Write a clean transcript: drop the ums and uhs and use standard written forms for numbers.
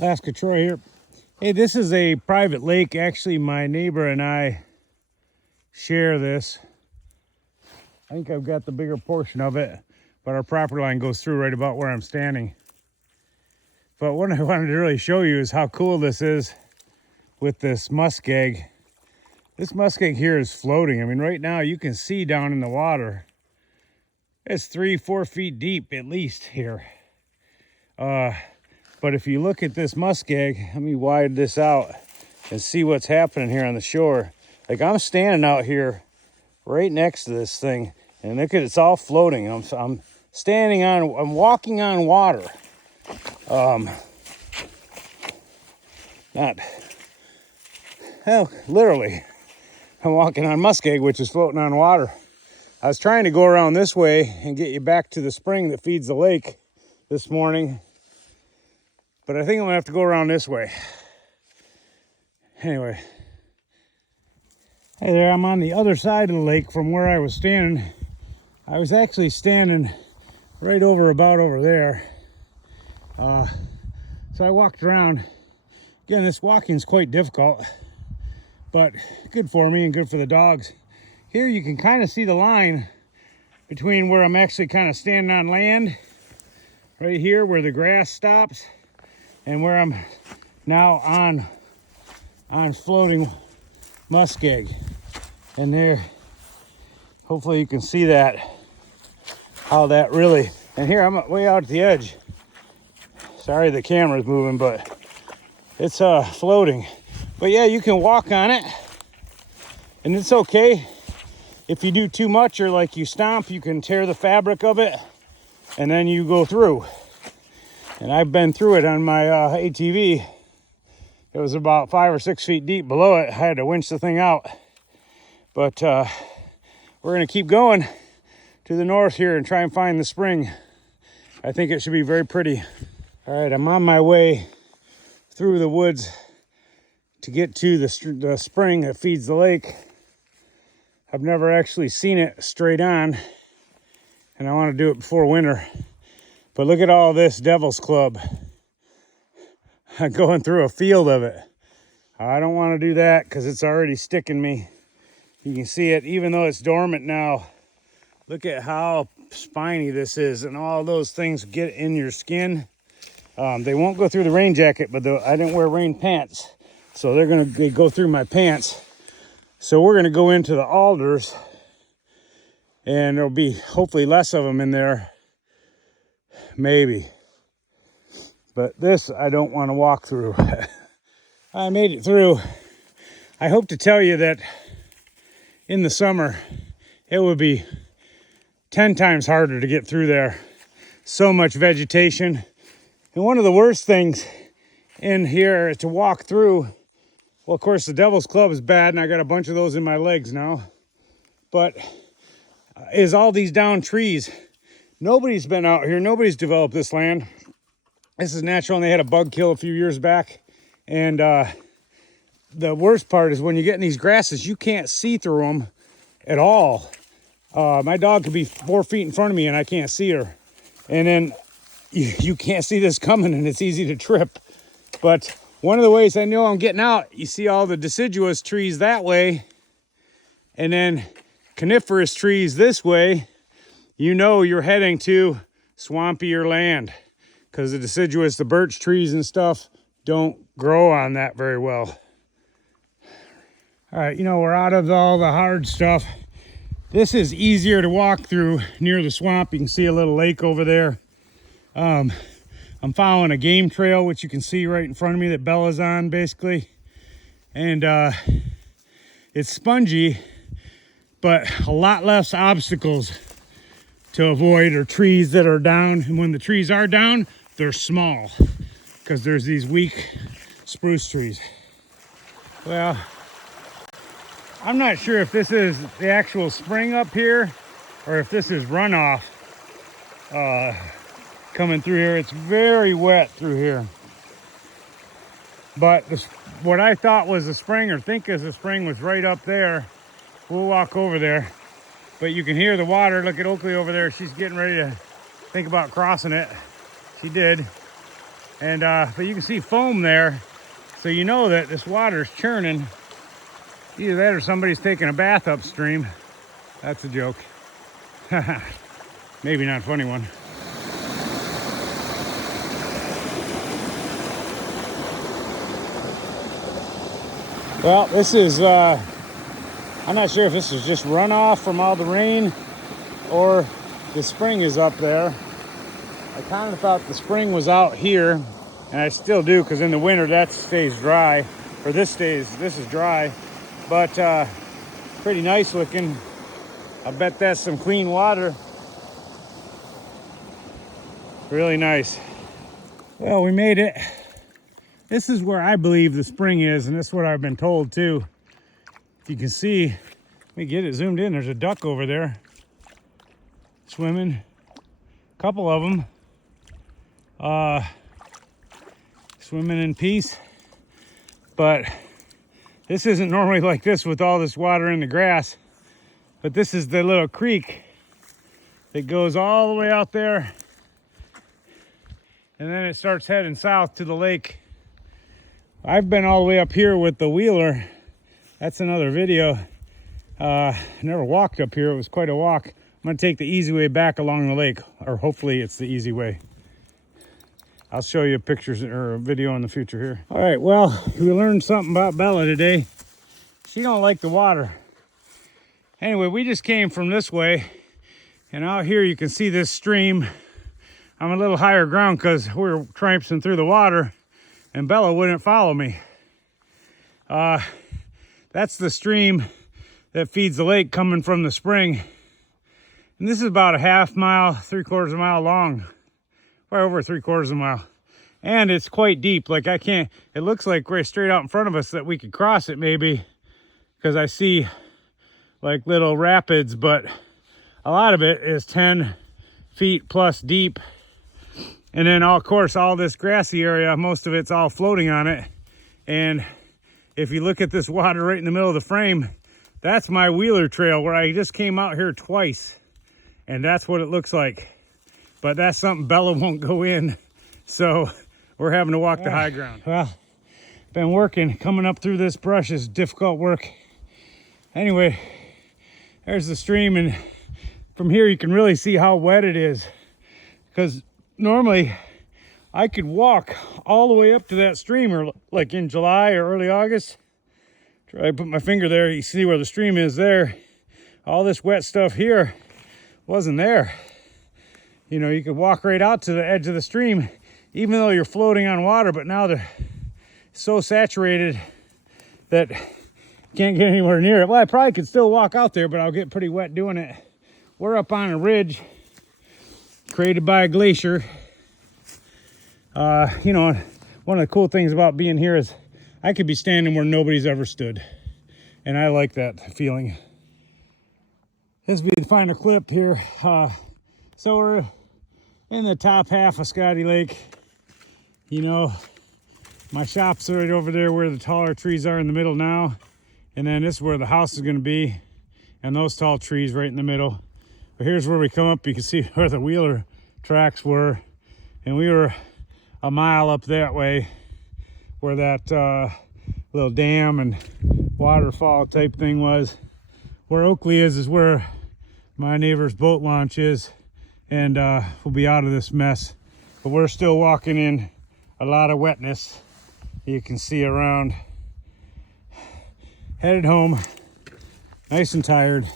Alaska Troy here. Hey, this is a private lake. Actually, my neighbor and I share this. I think I've got the bigger portion of it, but our property line goes through right about where I'm standing. But what I wanted to really show you is how cool this is with this muskeg. This muskeg here is floating. I mean, right now you can see down in the water. It's 3-4 feet deep at least here. But if you look at this muskeg, let me widen this out and see what's happening here on the shore. Like, I'm standing out here right next to this thing, and look at it's all floating. I'm standing on, I'm walking on water. Literally, I'm walking on muskeg, which is floating on water. I was trying to go around this way and get you back to the spring that feeds the lake this morning, but I think I'm gonna have to go around this way. Anyway, hey there, I'm on the other side of the lake from where I was standing. I was actually standing right about over there. So I walked around. Again, this walking is quite difficult, but good for me and good for the dogs. Here you can kind of see the line between where I'm actually kind of standing on land, right here where the grass stops, and where I'm now on floating muskeg. And there, hopefully you can see that, how that really, and here I'm way out at the edge. Sorry the camera's moving, but it's floating. But yeah, you can walk on it, and it's okay. If you do too much, or like you stomp, you can tear the fabric of it, and then you go through. And I've been through it on my ATV. It was about 5 or 6 feet deep below it. I had to winch the thing out. But we're gonna keep going to the north here and try and find the spring. I think it should be very pretty. All right, I'm on my way through the woods to get to the spring that feeds the lake. I've never actually seen it straight on, and I want to do it before winter. But look at all this devil's club. I'm going through a field of it. I don't want to do that because it's already sticking me. You can see it, even though it's dormant now. Look at how spiny this is, and all those things get in your skin. They won't go through the rain jacket, but I didn't wear rain pants, so they're going to go through my pants. So we're going to go into the alders, and there'll be hopefully less of them in there, maybe. But this I don't want to walk through. I made it through. I hope to tell you that in the summer it would be 10 times harder to get through there. So much vegetation. And one of the worst things in here to walk through, well, of course, the devil's club is bad, and I got a bunch of those in my legs now, but is all these down trees. Nobody's been out here. Nobody's developed this land. This is natural, and they had a bug kill a few years back. And the worst part is when you get in these grasses, you can't see through them at all. My dog could be 4 feet in front of me, and I can't see her. And then you can't see this coming, and it's easy to trip. But one of the ways I know I'm getting out, you see all the deciduous trees that way, and then coniferous trees this way. You know you're heading to swampier land, because the deciduous, the birch trees and stuff, don't grow on that very well. All right, you know, we're out of all the hard stuff. This is easier to walk through near the swamp. You can see a little lake over there. I'm following a game trail, which you can see right in front of me that Bella's on, basically. And it's spongy, but a lot less obstacles to avoid, or trees that are down. And when the trees are down, they're small, because there's these weak spruce trees. Well, I'm not sure if this is the actual spring up here, or if this is runoff coming through here. It's very wet through here. But what I thought was a spring, or think is a spring, was right up there. We'll walk over there. But you can hear the water. Look at Oakley over there. She's getting ready to think about crossing it. She did. And but you can see foam there, so you know that this water's churning. Either that or somebody's taking a bath upstream. That's a joke. Maybe not a funny one. Well, this is, I'm not sure if this is just runoff from all the rain or the spring is up there. I kind of thought the spring was out here, and I still do, because in the winter that stays dry, or this is dry, but pretty nice looking. I bet that's some clean water. Really nice. Well, we made it. This is where I believe the spring is, and this is what I've been told too. If you can see, let me get it zoomed in. There's a duck over there swimming. A couple of them swimming in peace. But this isn't normally like this with all this water in the grass. But this is the little creek that goes all the way out there, and then it starts heading south to the lake. I've been all the way up here with the wheeler. That's another video. Never walked up here. It was quite a walk. I'm gonna take the easy way back along the lake, or hopefully it's the easy way. I'll show you pictures or a video in the future here. All right, well, we learned something about Bella today. She don't like the water. Anyway, we just came from this way, and out here you can see this stream. I'm a little higher ground because we were traipsing through the water, and Bella wouldn't follow me. That's the stream that feeds the lake coming from the spring. And this is about a half mile, 3/4 mile long. Right over 3/4 mile. And it's quite deep. Like it looks like right straight out in front of us that we could cross it maybe, because I see like little rapids, but a lot of it is 10 feet plus deep. And then of course all this grassy area, most of it's all floating on it. And if you look at this water right in the middle of the frame, that's my wheeler trail where I just came out here twice, and that's what it looks like. But that's something Bella won't go in, so we're having to walk the high ground. Well, been working, coming up through this brush is difficult work. Anyway, there's the stream, and from here you can really see how wet it is, because normally I could walk all the way up to that stream, or like in July or early August. Try to put my finger there, you see where the stream is there. All this wet stuff here wasn't there. You know, you could walk right out to the edge of the stream, even though you're floating on water, but now they're so saturated that can't get anywhere near it. Well, I probably could still walk out there, but I'll get pretty wet doing it. We're up on a ridge created by a glacier. You know, one of the cool things about being here is I could be standing where nobody's ever stood, and I like that feeling. This will be the final clip here. So we're in the top half of Scotty Lake. You know, my shop's right over there where the taller trees are in the middle now. And then this is where the house is gonna be, and those tall trees right in the middle. But here's where we come up. You can see where the wheeler tracks were. And we were a mile up that way where that little dam and waterfall type thing was. Where Oakley is where my neighbor's boat launch is. And we'll be out of this mess. But we're still walking in a lot of wetness. You can see around. Headed home, nice and tired.